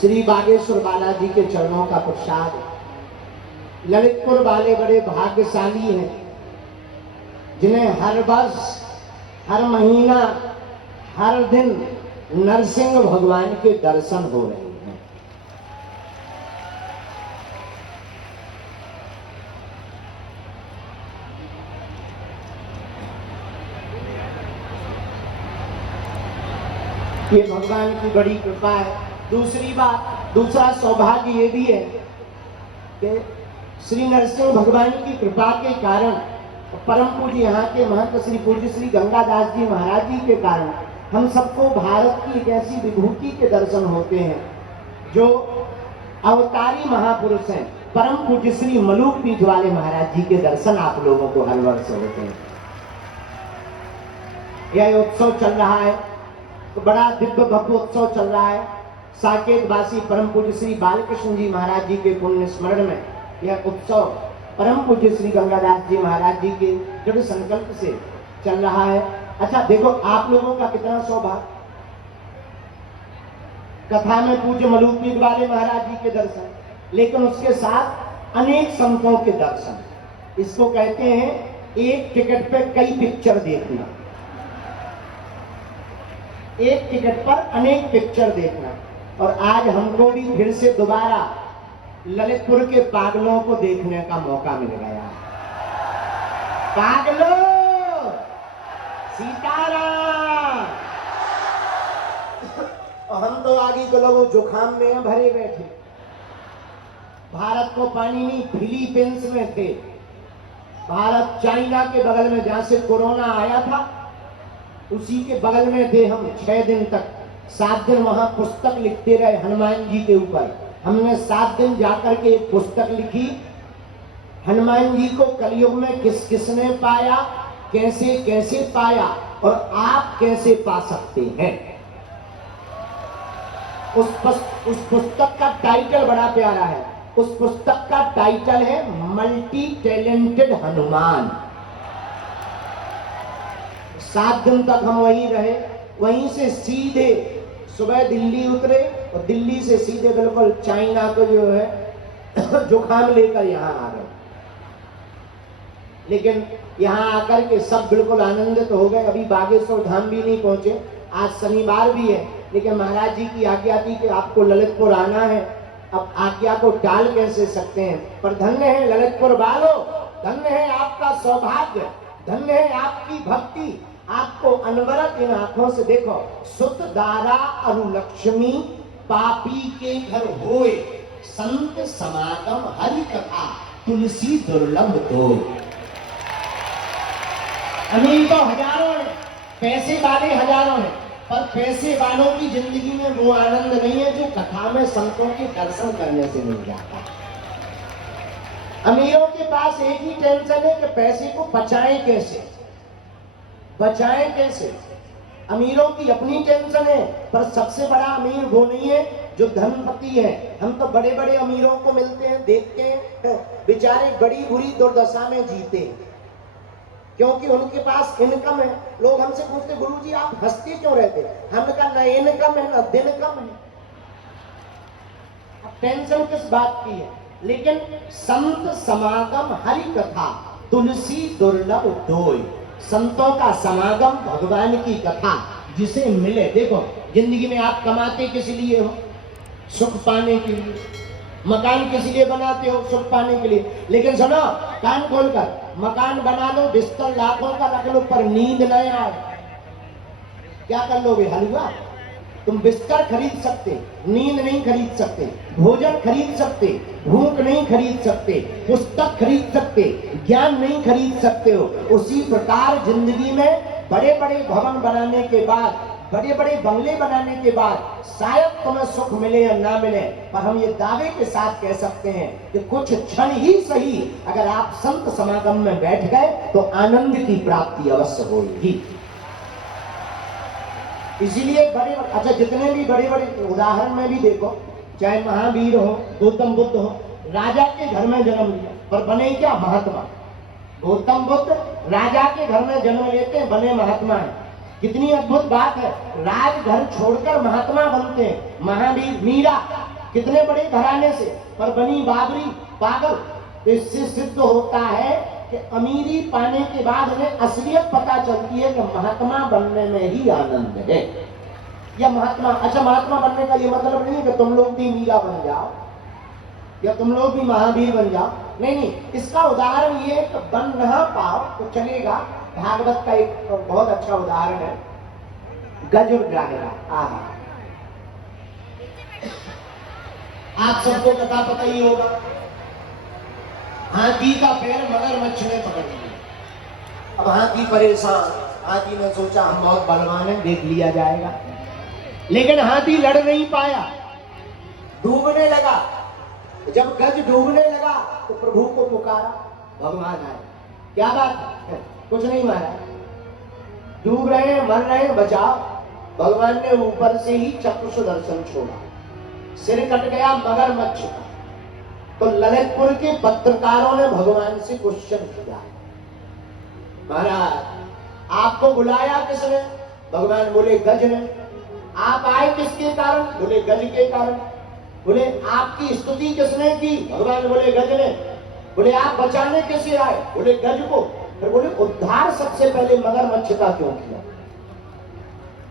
श्री बागेश्वर बालाजी के चरणों का प्रसाद। ललितपुर वाले बड़े भाग्यशाली हैं जिन्हें हर वर्ष, हर महीना, हर दिन नरसिंह भगवान के दर्शन हो रहे हैं। ये भगवान की बड़ी कृपा है। दूसरी बात, दूसरा सौभाग्य ये भी है कि श्री नरसिंह भगवान की कृपा के कारण, परम पूज्य यहाँ के महंत श्री पूज्य श्री गंगादास जी महाराज जी के कारण हम सबको भारत की एक ऐसी विभूति के दर्शन होते हैं जो अवतारी महापुरुष हैं। परम पूज्य श्री मलूक पीठ वाले महाराज जी के दर्शन आप लोगों को हर वर्ष होते हैं। यह उत्सव चल रहा है तो बड़ा दिव्य भव्य उत्सव चल रहा है। साकेत वासी परम पूज्य श्री बालकृष्ण जी महाराज जी के पुण्य स्मरण में यह उत्सव परम पूज्य श्री गंगादास जी महाराज जी के दृढ़ संकल्प से चल रहा है। अच्छा देखो, आप लोगों का कितना सौभाग्य, कथा में पूज्य मलूक पीठ वाले महाराज जी के दर्शन, लेकिन उसके साथ अनेक संतों के दर्शन। इसको कहते हैं एक टिकट पे कई पिक्चर देखना, एक टिकट पर अनेक पिक्चर देखना। और आज हमको भी फिर से दोबारा ललितपुर के पागलों को देखने का मौका मिल गया। पागलों, सीताराम। और हम तो आगे के लोग जुखाम में भरे बैठे। भारत को पानी नहीं, फिलीपींस में थे। भारत चाइना के बगल में, जहां से कोरोना आया था उसी के बगल में थे हम 6 दिन तक। 7 दिन वहां पुस्तक लिखते रहे हनुमान जी के ऊपर। हमने 7 दिन जाकर के एक पुस्तक लिखी, हनुमान जी को कलयुग में किस किसने पाया, कैसे कैसे पाया और आप कैसे पा सकते हैं। उस पुस्तक का टाइटल बड़ा प्यारा है। उस पुस्तक का टाइटल है मल्टी टैलेंटेड हनुमान। 7 दिन तक हम वहीं रहे। वहीं से सीधे सुबह दिल्ली उतरे और दिल्ली से सीधे बिल्कुल चाइना को जो है जुखाम लेकर यहाँ आ गए। लेकिन यहाँ आकर के सब बिल्कुल आनंदित हो गए। अभी बागेश्वर धाम भी नहीं पहुंचे, आज शनिवार भी है, लेकिन महाराज जी की आज्ञा थी कि आपको ललितपुर आना है। अब आज्ञा को टाल कैसे सकते हैं। पर धन्य है ललितपुर वालों, धन्य है आपका सौभाग्य, धन्य है आपकी भक्ति। आपको अनवरत इन आंखों से देखो, सुत दारा अरु लक्ष्मी पापी के घर होए, संत समागम हरि कथा तुलसी दुर्लभ तो। अमीर तो हजारों हैं, पैसे वाले हजारों हैं, पर पैसे वालों की जिंदगी में वो आनंद नहीं है जो कथा में संतों के दर्शन करने से मिल जाता है। अमीरों के पास एक ही टेंशन है कि पैसे को बचाएं कैसे, बचाएं कैसे। अमीरों की अपनी टेंशन है, पर सबसे बड़ा अमीर वो नहीं है जो धनपति है। हम तो बड़े बड़े अमीरों को मिलते हैं, देखते हैं बेचारे बड़ी बुरी दुर्दशा में जीते, क्योंकि उनके पास इनकम है। लोग हमसे पूछते, गुरुजी आप हंसते क्यों रहते? हमने कहा न इनकम है न दिन कम है। अब टेंशन किस बात की है। लेकिन संत समागम हरि कथा तुलसी दुर्लभ दोय, संतों का समागम, भगवान की कथा जिसे मिले। देखो जिंदगी में आप कमाते किस लिए हो? सुख पाने के लिए। मकान किस लिए बनाते हो? सुख पाने के लिए। लेकिन सुनो कान खोलकर, मकान बना लो, बिस्तर लाखों का रख लो, पर नींद न आए, क्या कर लोगे? हलवा। तुम बिस्तर खरीद सकते, नींद नहीं खरीद सकते, भोजन खरीद सकते, भूख नहीं खरीद सकते, पुस्तक खरीद सकते, ज्ञान नहीं खरीद सकते हो। उसी प्रकार जिंदगी में बड़े बड़े भवन बनाने के बाद, बड़े बड़े बंगले बनाने के बाद शायद तुम्हें सुख मिले या ना मिले, पर हम ये दावे के साथ कह सकते हैं कि कुछ क्षण ही सही अगर आप संत समागम में बैठ गए तो आनंद की प्राप्ति अवश्य होगी। इसीलिए बड़े, अच्छा जितने भी बड़े बड़े उदाहरण में भी देखो, चाहे महावीर हो, गौतम बुद्ध हो, राजा के घर में जन्म लिया पर बने क्या? महात्मा। गौतम बुद्ध राजा के घर में जन्म लेते हैं, बने महात्मा है। कितनी अद्भुत बात है, राजघर छोड़कर महात्मा बनते हैं। महावीर, मीरा कितने बड़े घराने से, पर बनी बाबरी पागल। तो इससे सिद्ध होता है कि अमीरी पाने के बाद हमें असलियत पता चलती है कि महात्मा बनने में ही आनंद है। या महात्मा, अच्छा महात्मा बनने का ये मतलब नहीं है कि तुम लोग भी मीरा बन जाओ या तुम लोग भी महावीर बन जाओ, नहीं नहीं। इसका उदाहरण ये कि बन ना पाओ तो चलेगा। भागवत का एक बहुत अच्छा उदाहरण है, गज उजागरा। आप सबको कथा पता ही होगा, हाथी का पैर मगरमच्छ ने पकड़ लिया। अब हाथी परेशान, हाथी ने सोचा हम बहुत बलवान हैं, देख लिया जाएगा। लेकिन हाथी लड़ नहीं पाया, डूबने लगा। जब गज डूबने लगा तो प्रभु को पुकारा, भगवान आए, क्या बात है? कुछ नहीं मारा, डूब रहे हैं, मर रहे हैं, बचाओ। भगवान ने ऊपर से ही चक्र सुदर्शन छोड़ा, सिर कट गया मगरमच्छ का। तो ललितपुर के पत्रकारों ने भगवान से क्वेश्चन किया, महाराज आपको बुलाया किसने? भगवान बोले गज ने। आप आए किसके कारण? बोले गज के कारण। बोले आपकी स्तुति किसने की? भगवान बोले गज ने। बोले आप बचाने कैसे आए? बोले गज को। फिर बोले उद्धार सबसे पहले मगरमच्छ का क्यों किया?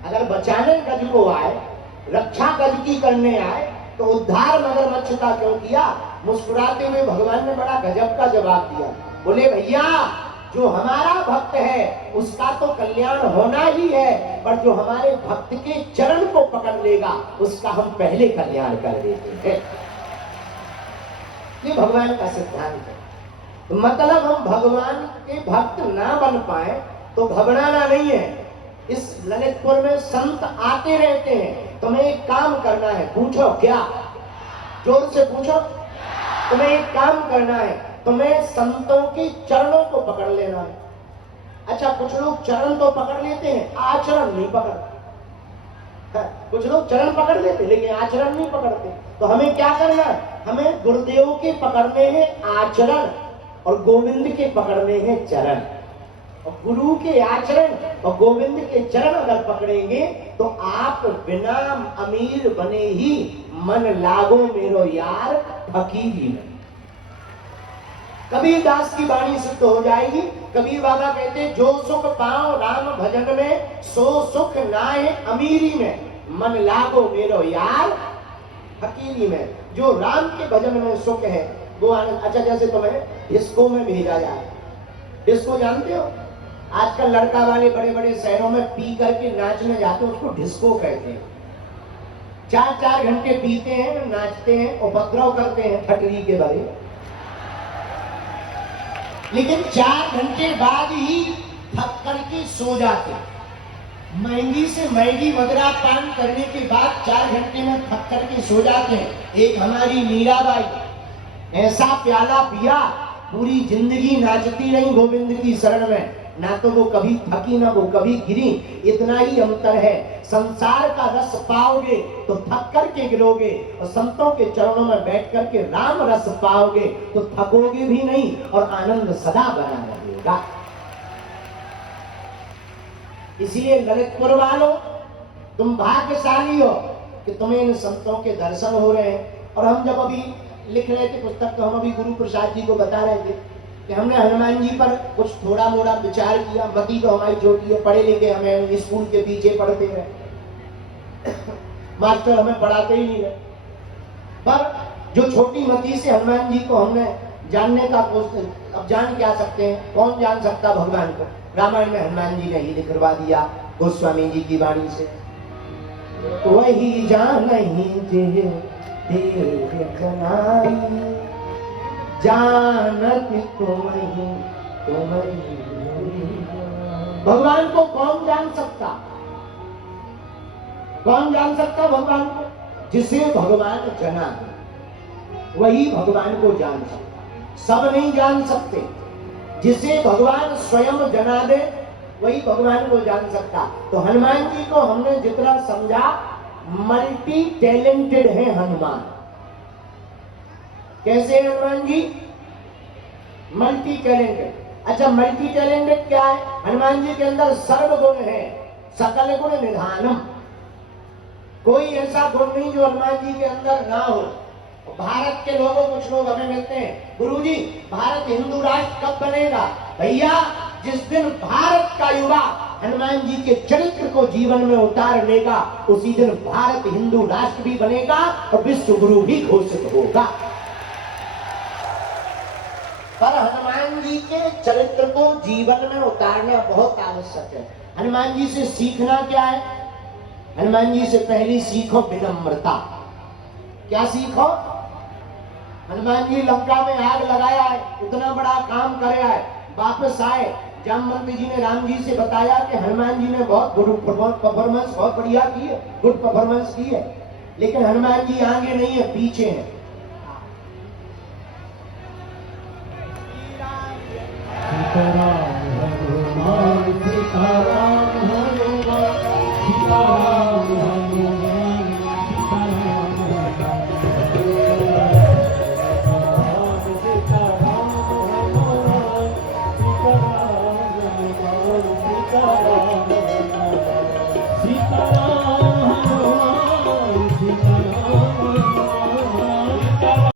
अगर बचाने गज को आए, रक्षा गज की करने आए, तो उद्धार मगरमच्छ का क्यों किया? मुस्कुराते हुए भगवान ने बड़ा गजब का जवाब दिया। बोले भैया जो हमारा भक्त है उसका तो कल्याण होना ही है, पर जो हमारे भक्त के चरण को पकड़ लेगा उसका हम पहले कल्याण कर देते हैं। ये भगवान का सिद्धांत है। मतलब हम भगवान के भक्त ना बन पाए तो घबराना नहीं है। इस ललितपुर में संत आते रहते हैं, तुम्हें एक काम करना है। पूछो क्या? जोर से पूछो। तुम्हें एक काम करना है, तुम्हें संतों के चरणों को पकड़ लेना है। अच्छा कुछ लोग चरण तो पकड़ लेते हैं, आचरण नहीं पकड़ते। कुछ लोग चरण पकड़ लेते लेकिन आचरण नहीं पकड़ते। तो हमें क्या करना है? हमें गुरुदेव के पकड़ने हैं आचरण और गोविंद के पकड़ने हैं चरण। और गुरु के आचरण और गोविंद के चरण अगर पकड़ेंगे तो आप बिना अमीर बने ही मन लागो मेरो यार फकीरी में। कबीर दास की वाणी सिद्ध हो जाएगी। कबीर बाबा कहते जो सुख पाओ राम भजन में, सो सुख नाए अमीरी में, मन लागो मेरो यार फकीरी में। जो राम के भजन में सुख है वो आनंद। अच्छा जैसे तुम्हें डिस्को में भेजा जाए, डिस्को जानते हो? आजकल लड़का वाले बड़े बड़े शहरों में पी करके नाचने जाते हैं, उसको डिस्को कहते हैं। 4-4 घंटे पीते हैं, नाचते हैं, उपद्रव करते हैं ठटरी के भरे, लेकिन 4 घंटे बाद ही थक करके सो जाते। महंगी से महंगी मदिरा पान करने के बाद 4 घंटे में थक करके सो जाते हैं। एक हमारी मीराबाई, ऐसा प्याला पिया, पूरी जिंदगी नाचती रही गोविंद की शरण में, ना तो वो कभी थकी ना वो कभी गिरी। इतना ही अंतर है। संसार का रस पाओगे तो थक करके गिरोगे, और संतों के चरणों में बैठ करके राम रस पाओगे तो थकोगे भी नहीं और आनंद सदा बना रहेगा। इसलिए ललितपुर वालों तुम भाग्यशाली हो कि तुम्हें इन संतों के दर्शन हो रहे हैं। और हम जब अभी लिख रहे थे पुस्तक तो हम अभी गुरु प्रसाद जी को बता रहे थे कि हमने हनुमान जी पर कुछ थोड़ा मोड़ा विचार किया। मती तो हमारी छोटी है, पढ़े लिखे हमें स्कूल के पीछे पढ़ते रहे, मास्टर हमें पढ़ाते ही नहीं रहे। पर जो छोटी मती से हनुमान जी को हमने जानने का कोशिश, अब जान क्या सकते हैं? कौन जान सकता भगवान को? रामायण में हनुमान जी ने ही दिखवा दिया गोस्वामी जी की वाणी से। वही जान जानत तुम्हें भगवान को कौन जान सकता? कौन जान सकता भगवान को? जिसे भगवान जना दे वही भगवान को जान सकता। सब नहीं जान सकते। जिसे भगवान स्वयं जना दे वही भगवान को जान सकता। तो हनुमान जी को हमने जितना समझा, मल्टी टैलेंटेड है हनुमान। कैसे हनुमान जी? Multi talented. अच्छा मल्टी टैलेंटेड क्या है? हनुमान जी के अंदर सर्व गुण है, सकल गुण निधानम। कोई ऐसा गुण नहीं जो हनुमान जी के अंदर ना हो। भारत के लोगों, कुछ लोग हमें मिलते हैं, गुरुजी भारत हिंदू राष्ट्र कब बनेगा? भैया जिस दिन भारत का युवा हनुमान जी के चरित्र को जीवन में उतार लेगा, उसी दिन भारत हिंदू राष्ट्र भी बनेगा और विश्व गुरु भी घोषित होगा। पर हनुमान जी के चरित्र को जीवन में उतारना बहुत आवश्यक है। हनुमान जी से सीखना क्या है? हनुमान जी से पहली सीखो विनम्रता। क्या सीखो? हनुमान जी लंका में आग लगाया है, इतना बड़ा काम कराया है, वापस आए, जामवंत जी ने राम जी से बताया कि हनुमान जी ने बहुत गुड परफॉर्मेंस, बहुत बढ़िया की है, गुड परफॉर्मेंस की है, लेकिन हनुमान जी आगे नहीं है, पीछे हैं। सीताराम हनुमान, सीताराम हनुमान, सीताराम हनुमान, सीताराम हनुमान, सीताराम हनुमान, सीताराम हनुमान, सीताराम हनुमान, सीताराम